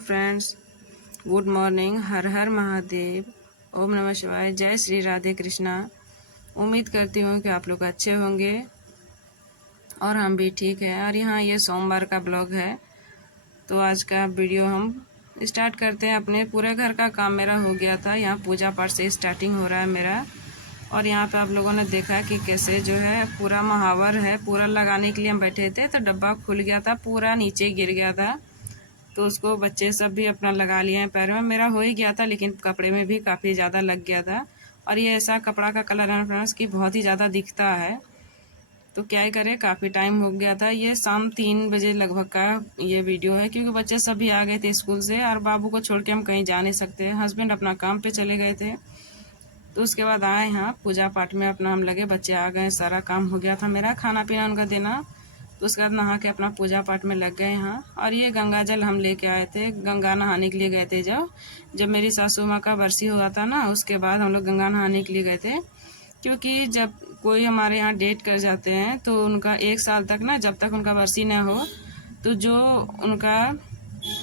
Friends, good morning. हर हर महादेव, ओम नमः शिवाय, जय श्री राधे कृष्णा। उम्मीद करती हूँ कि आप लोग अच्छे होंगे और हम भी ठीक हैं। और यहाँ ये सोमवार का ब्लॉग है, तो आज का वीडियो हम स्टार्ट करते हैं। अपने पूरे घर का काम मेरा हो गया था, यहाँ पूजा पाठ से स्टार्टिंग हो रहा है मेरा। और यहाँ पे आप लोगों ने देखा कि कैसे जो है पूरा महावर है, पूरा लगाने के लिए हम बैठे थे तो डब्बा खुल गया था, पूरा नीचे गिर गया था। तो उसको बच्चे सब भी अपना लगा लिए हैं पैर में। मेरा हो ही गया था लेकिन कपड़े में भी काफ़ी ज़्यादा लग गया था। और ये ऐसा कपड़ा का कलर है फ्रेंड्स कि बहुत ही ज़्यादा दिखता है, तो क्या ही करें, काफ़ी टाइम हो गया था। ये शाम 3 बजे लगभग का ये वीडियो है, क्योंकि बच्चे सभी आ गए थे स्कूल से और बाबू को छोड़ के हम कहीं जा नहीं सकते। हस्बैंड अपना काम पे चले गए थे, तो उसके बाद आए यहाँ पूजा पाठ में अपना हम लगे। बच्चे आ गए, सारा काम हो गया था मेरा, खाना पीना उनका देना। तो उसके बाद नहा के अपना पूजा पाठ में लग गए यहाँ। और ये गंगा जल हम लेके आए थे, गंगा नहाने के लिए गए थे। जब मेरी सासू माँ का बरसी हुआ था ना, उसके बाद हम लोग गंगा नहाने के लिए गए थे। क्योंकि जब कोई हमारे यहाँ डेट कर जाते हैं तो उनका 1 साल तक ना, जब तक उनका बरसी न हो, तो जो उनका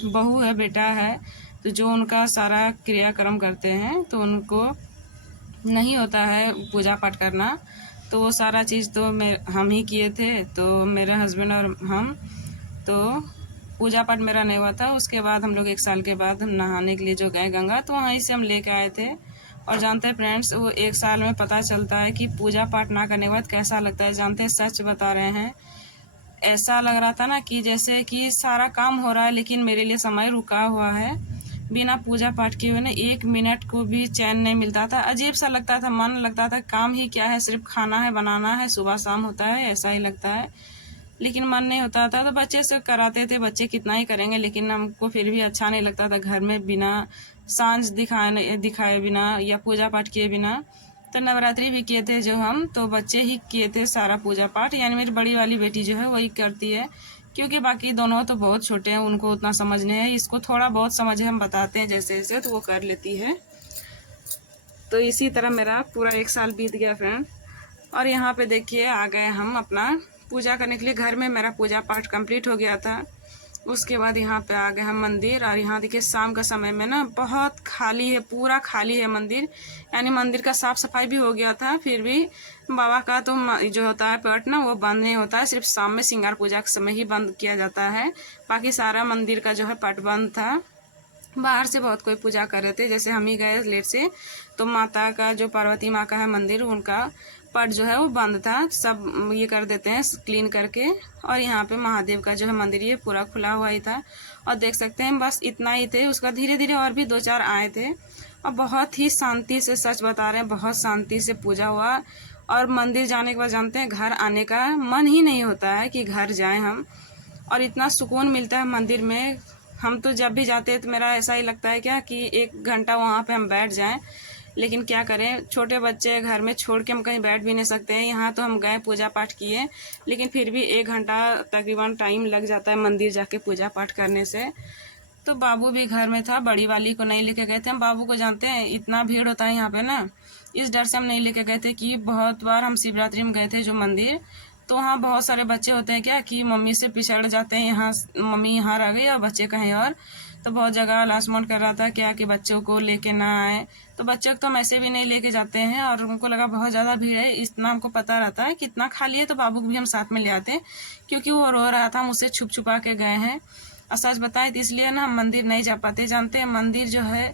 बहू है, बेटा है, तो जो उनका सारा क्रियाक्रम करते हैं तो उनको नहीं होता है पूजा पाठ करना। तो वो सारा चीज़ तो हम ही किए थे, तो मेरे हस्बैंड और हम, तो पूजा पाठ मेरा नहीं हुआ था। उसके बाद हम लोग 1 साल के बाद नहाने के लिए जो गए गंगा, तो वहीं से हम लेके आए थे। और जानते हैं फ्रेंड्स, वो 1 साल में पता चलता है कि पूजा पाठ ना करने के बाद कैसा लगता है। जानते हैं, सच बता रहे हैं, ऐसा लग रहा था ना कि जैसे कि सारा काम हो रहा है लेकिन मेरे लिए समय रुका हुआ है। बिना पूजा पाठ किए हुए ना 1 मिनट को भी चैन नहीं मिलता था। अजीब सा लगता था, मन लगता था काम ही क्या है, सिर्फ खाना है, बनाना है, सुबह शाम होता है, ऐसा ही लगता है। लेकिन मन नहीं होता था, तो बच्चे से कराते थे। बच्चे कितना ही करेंगे, लेकिन हमको फिर भी अच्छा नहीं लगता था घर में बिना सांझ दिखाए बिना या पूजा पाठ किए बिना। तो नवरात्रि भी किए थे जो हम, तो बच्चे ही किए थे सारा पूजा पाठ। यानी मेरी बड़ी वाली बेटी जो है वही करती है, क्योंकि बाकी दोनों तो बहुत छोटे हैं, उनको उतना समझ नहीं है। इसको थोड़ा बहुत समझ है, हम बताते हैं जैसे जैसे, तो वो कर लेती है। तो इसी तरह मेरा पूरा 1 साल बीत गया फ्रेंड। और यहाँ पे देखिए आ गए हम अपना पूजा करने के लिए। घर में मेरा पूजा पाठ कंप्लीट हो गया था। उसके बाद यहाँ पे आ गए हम मंदिर। और यहाँ देखिए शाम का समय में ना बहुत खाली है, पूरा खाली है मंदिर। यानी मंदिर का साफ सफाई भी हो गया था, फिर भी बाबा का तो जो होता है पट ना, वो बंद नहीं होता है। सिर्फ शाम में श्रृंगार पूजा के समय ही बंद किया जाता है। बाकी सारा मंदिर का जो है पट बंद था। बाहर से बहुत कोई पूजा कर रहे थे, जैसे हम ही गए लेट से, तो माता का जो पार्वती माँ का है मंदिर, उनका पट जो है वो बंद था। सब ये कर देते हैं क्लीन करके। और यहाँ पे महादेव का जो है मंदिर, ये पूरा खुला हुआ ही था। और देख सकते हैं बस इतना ही थे। उसका धीरे धीरे और भी 2-4 आए थे, और बहुत ही शांति से, सच बता रहे हैं, बहुत शांति से पूजा हुआ। और मंदिर जाने के बाद जानते हैं घर आने का मन ही नहीं होता है कि घर जाएं हम। और इतना सुकून मिलता है मंदिर में। हम तो जब भी जाते हैं तो मेरा ऐसा ही लगता है क्या कि 1 घंटा वहाँ पे हम बैठ जाएं। लेकिन क्या करें, छोटे बच्चे घर में छोड़ के हम कहीं बैठ भी नहीं सकते हैं। यहाँ तो हम गए, पूजा पाठ किए, लेकिन फिर भी 1 घंटा तकरीबन टाइम लग जाता है मंदिर जाके पूजा पाठ करने से। तो बाबू भी घर में था, बड़ी वाली को नहीं लेके गए थे हम। बाबू को जानते हैं इतना भीड़ होता है यहाँ पे ना, इस डर से हम नहीं लेके गए थे। कि बहुत बार हम शिवरात्रि में गए थे जो मंदिर, तो वहाँ बहुत सारे बच्चे होते हैं क्या कि मम्मी से पिछड़ जाते हैं। यहाँ मम्मी यहाँ रह गई और बच्चे कहीं और। तो बहुत जगह लास्ट कर रहा था क्या कि बच्चों को लेके ना आए। तो बच्चों को तो हम ऐसे भी नहीं लेके जाते हैं। और उनको लगा बहुत ज़्यादा भीड़ है, इतना हमको पता रहता है कि इतना खाली है, तो बाबू को भी हम साथ में ले आते, क्योंकि वो रो रहा था, हम उससे छुप छुपा के गए हैं। और सच बताए तो इसलिए ना हम मंदिर नहीं जा पाते। जानते हैं मंदिर जो है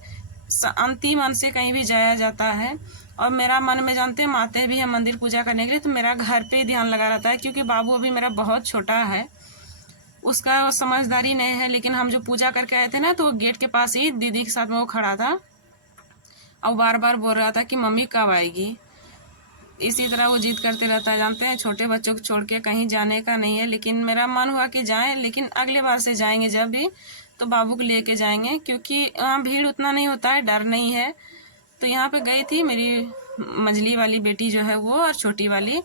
शांति मन से कहीं भी जाया जाता है। और मेरा मन में जानते हैं माते भी है मंदिर पूजा करने के लिए, तो मेरा घर पे ही ध्यान लगा रहता है। क्योंकि बाबू अभी मेरा बहुत छोटा है, उसका समझदारी नहीं है। लेकिन हम जो पूजा करके आए थे ना, तो वो गेट के पास ही दीदी के साथ में वो खड़ा था, और बार बार बोल रहा था कि मम्मी कब आएगी। इसी तरह वो जिद करते रहता है। जानते हैं छोटे बच्चों को छोड़ के कहीं जाने का नहीं है, लेकिन मेरा मन हुआ कि जाएं। लेकिन अगले बार से जाएंगे जब भी, तो बाबू को लेके जाएंगे, क्योंकि वहाँ भीड़ उतना नहीं होता है, डर नहीं है। तो यहाँ पे गई थी मेरी मझली वाली बेटी जो है वो, और छोटी वाली।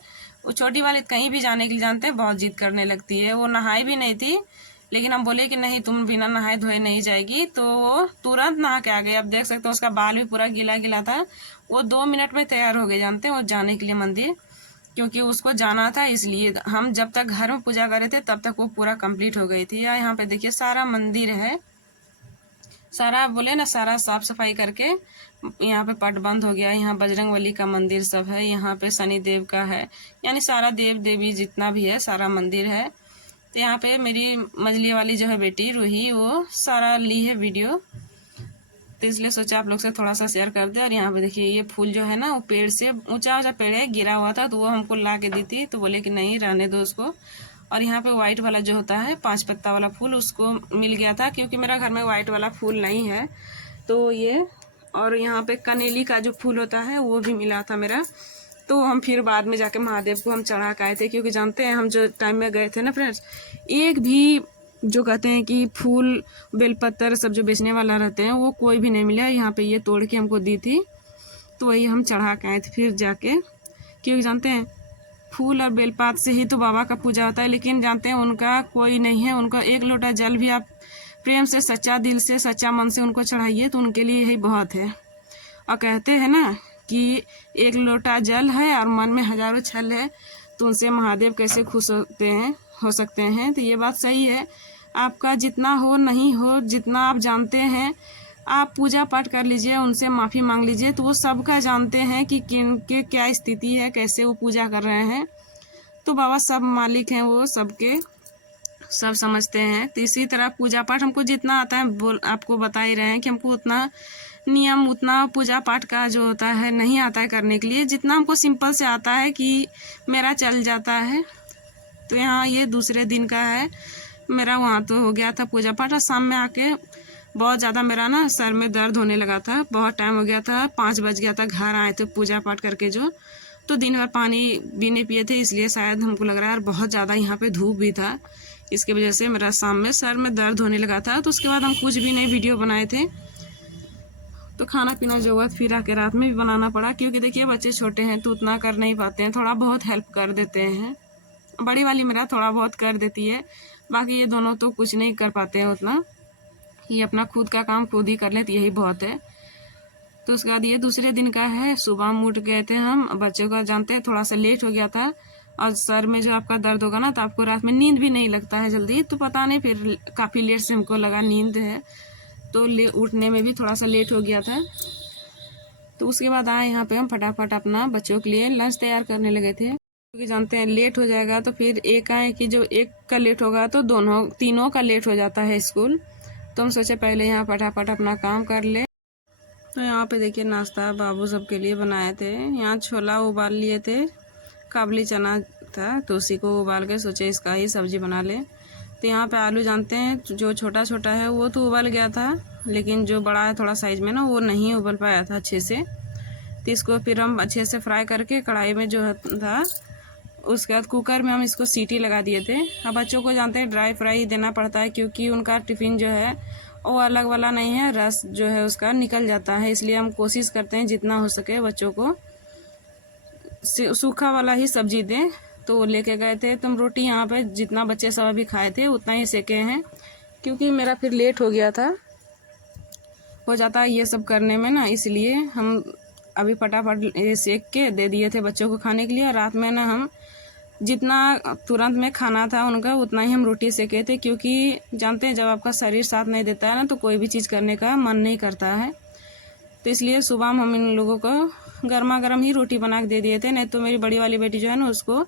वो छोटी वाली कहीं भी जाने के लिए जानते हैं बहुत जिद करने लगती है। वो नहाई भी नहीं थी, लेकिन हम बोले कि नहीं तुम बिना नहाए धोए नहीं जाएगी, तो वो तुरंत नहा के आ गई। अब देख सकते हो उसका बाल भी पूरा गीला गीला था। वो 2 मिनट में तैयार हो गई जानते हैं, वो जाने के लिए मंदिर, क्योंकि उसको जाना था। इसलिए हम जब तक घर में पूजा कर रहे थे तब तक वो पूरा कंप्लीट हो गई थी। यहाँ पे देखिए सारा मंदिर है, सारा बोले ना, सारा साफ सफाई करके यहाँ पे पट बंद हो गया। यहाँ बजरंगबली का मंदिर सब है, यहाँ पे शनि देव का है, यानी सारा देव देवी जितना भी है सारा मंदिर है। तो यहाँ पे मेरी मजली वाली जो है बेटी रूही, वो सारा ली है वीडियो, तो इसलिए सोचा आप लोग से थोड़ा सा शेयर कर दे। और यहाँ पे देखिए ये फूल जो है ना, वो पेड़ से ऊंचा ऊंचा पेड़ है, गिरा हुआ था, तो वो हमको ला के दी थी, तो बोले कि नहीं रहने दो उसको। और यहाँ पे व्हाइट वाला जो होता है 5 पत्ता वाला फूल, उसको मिल गया था, क्योंकि मेरा घर में व्हाइट वाला फूल नहीं है, तो ये। और यहाँ पे कनेली का जो फूल होता है वो भी मिला था मेरा, तो हम फिर बाद में जाके महादेव को हम चढ़ा के आए थे, क्योंकि जानते हैं हम जो टाइम में गए थे ना फ्रेंड्स, एक भी जो कहते हैं कि फूल बेलपत्तर सब जो बेचने वाला रहते हैं वो कोई भी नहीं मिला। यहाँ पे ये तोड़ के हमको दी थी, तो वही हम चढ़ा के आए थे फिर जाके, क्योंकि जानते हैं फूल और बेलपात से ही तो बाबा का पूजा होता है, लेकिन जानते हैं उनका कोई नहीं है। उनका एक लोटा जल भी आप प्रेम से, सच्चा दिल से, सच्चा मन से उनको चढ़ाइए तो उनके लिए यही बहुत है। और कहते हैं ना कि एक लोटा जल है और मन में हजारों छल है, तो उनसे महादेव कैसे खुश हो सकते हैं। तो ये बात सही है, आपका जितना हो नहीं हो, जितना आप जानते हैं आप पूजा पाठ कर लीजिए, उनसे माफ़ी मांग लीजिए, तो वो सबका जानते हैं कि किन के क्या स्थिति है, कैसे वो पूजा कर रहे हैं। तो बाबा सब मालिक हैं, वो सबके सब समझते हैं। तो इसी तरह पूजा पाठ हमको जितना आता है, आपको बता ही रहे हैं कि हमको उतना नियम, उतना पूजा पाठ का जो होता है नहीं आता है करने के लिए, जितना हमको सिंपल से आता है कि मेरा चल जाता है। तो यहाँ ये दूसरे दिन का है मेरा, वहाँ तो हो गया था पूजा पाठ, और शाम में आके बहुत ज़्यादा मेरा ना सर में दर्द होने लगा था, बहुत टाइम हो गया था, 5 बज गया था। घर आए थे पूजा पाठ करके जो, तो दिन भर पानी भी नहीं पिए थे, इसलिए शायद हमको लग रहा है, और बहुत ज़्यादा यहाँ पे धूप भी था, इसके वजह से मेरा शाम में सर में दर्द होने लगा था। तो उसके बाद हम कुछ भी नहीं वीडियो बनाए थे, तो खाना पीना जो हुआ फिर आके रात में भी बनाना पड़ा, क्योंकि देखिए बच्चे छोटे हैं तो उतना कर नहीं पाते हैं, थोड़ा बहुत हेल्प कर देते हैं। बड़ी वाली मेरा थोड़ा बहुत कर देती है, बाकी ये दोनों तो कुछ नहीं कर पाते हैं उतना, ये अपना खुद का काम खुद ही कर लेते, यही बहुत है। तो उसके बाद ये दूसरे दिन का है, सुबह हम उठ गए थे, हम बच्चों का जानते हैं थोड़ा सा लेट हो गया था, और सर में जो आपका दर्द होगा ना, तो आपको रात में नींद भी नहीं लगता है जल्दी, तो पता नहीं फिर काफ़ी लेट से हमको लगा नींद है, तो उठने में भी थोड़ा सा लेट हो गया था। तो उसके बाद आए यहाँ पे हम फटाफट अपना बच्चों के लिए लंच तैयार करने लगे थे, क्योंकि जानते हैं लेट हो जाएगा तो फिर एक आए कि जो एक का लेट होगा तो तीनों का लेट हो जाता है स्कूल। तो हम सोचे पहले यहाँ फटाफट अपना काम कर ले। तो यहाँ पे देखिए नाश्ता बाबू सबके लिए बनाए थे। यहाँ छोला उबाल लिए थे, काबली चना था, तो उसी को उबाल के सोचे इसका ही सब्जी बना ले। तो यहाँ पे आलू जानते हैं जो छोटा छोटा है वो तो उबल गया था, लेकिन जो बड़ा है थोड़ा साइज में ना, वो नहीं उबल पाया था अच्छे से। तो इसको फिर हम अच्छे से फ्राई करके कढ़ाई में जो था, उसके बाद कुकर में हम इसको सीटी लगा दिए थे। अब बच्चों को जानते हैं ड्राई फ्राई देना पड़ता है, क्योंकि उनका टिफ़िन जो है वो अलग वाला नहीं है, रस जो है उसका निकल जाता है, इसलिए हम कोशिश करते हैं जितना हो सके बच्चों को सूखा वाला ही सब्जी दें। तो लेके गए थे, तुम रोटी यहाँ पे जितना बच्चे सब अभी खाए थे उतना ही सेके हैं, क्योंकि मेरा फिर लेट हो गया था, हो जाता है ये सब करने में ना, इसलिए हम अभी फटाफट ये सेक के दे दिए थे बच्चों को खाने के लिए। और रात में ना हम जितना तुरंत में खाना था उनका उतना ही हम रोटी सेके थे, क्योंकि जानते हैं जब आपका शरीर साथ नहीं देता है ना, तो कोई भी चीज़ करने का मन नहीं करता है। तो इसलिए सुबह हम इन लोगों को गर्मा गर्म ही रोटी बना के दे दिए थे। नहीं तो मेरी बड़ी वाली बेटी जो है ना, उसको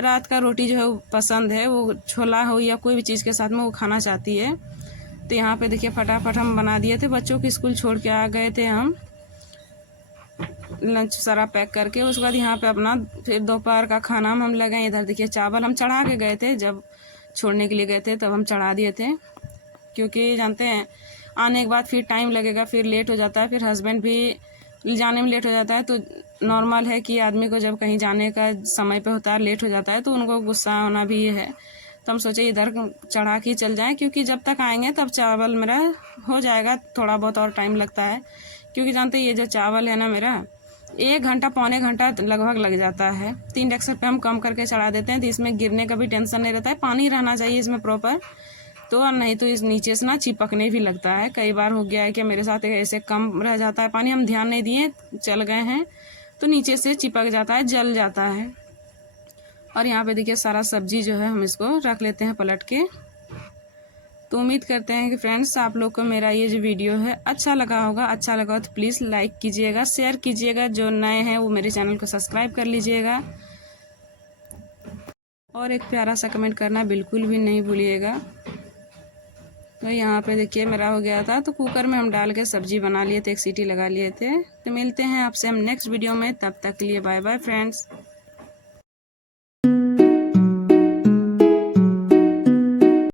रात का रोटी जो है वो पसंद है, वो छोला हो या कोई भी चीज़ के साथ में वो खाना चाहती है। तो यहाँ पे देखिए फटाफट हम बना दिए थे, बच्चों को स्कूल छोड़ के आ गए थे हम, लंच सारा पैक करके। उसके बाद यहाँ पे अपना फिर दोपहर का खाना हम लगे। इधर देखिए चावल हम चढ़ा के गए थे, जब छोड़ने के लिए गए थे तब हम चढ़ा दिए थे, क्योंकि जानते हैं आने के बाद फिर टाइम लगेगा, फिर लेट हो जाता है, फिर हस्बैंड भी जाने में लेट हो जाता है। तो नॉर्मल है कि आदमी को जब कहीं जाने का समय पे होता है, लेट हो जाता है, तो उनको गुस्सा होना भी है। तो हम सोचे इधर चढ़ा के चल जाएं, क्योंकि जब तक आएंगे तब चावल मेरा हो जाएगा, थोड़ा बहुत और टाइम लगता है, क्योंकि जानते हैं ये जो चावल है ना मेरा 1 घंटा पौने घंटा लगभग लग जाता है। 3 डेक्सर पे हम कम करके चढ़ा देते हैं, तो इसमें गिरने का भी टेंशन नहीं रहता है, पानी रहना चाहिए इसमें प्रॉपर, तो नहीं तो इस नीचे से ना चिपकने भी लगता है। कई बार हो गया है कि मेरे साथ ऐसे कम रह जाता है पानी, हम ध्यान नहीं दिए चल गए हैं, तो नीचे से चिपक जाता है, जल जाता है। और यहाँ पे देखिए सारा सब्जी जो है हम इसको रख लेते हैं पलट के। तो उम्मीद करते हैं कि फ्रेंड्स आप लोग को मेरा ये जो वीडियो है अच्छा लगा होगा। अच्छा लगा तो प्लीज़ लाइक कीजिएगा, शेयर कीजिएगा। जो नए हैं वो मेरे चैनल को सब्सक्राइब कर लीजिएगा और एक प्यारा सा कमेंट करना बिल्कुल भी नहीं भूलिएगा। तो यहाँ पे देखिए मेरा हो गया था, तो कुकर में हम डाल के सब्जी बना लिए थे, 1 सीटी लगा लिए थे। तो मिलते हैं आपसे हम नेक्स्ट वीडियो में, तब तक के लिए बाय बाय फ्रेंड्स।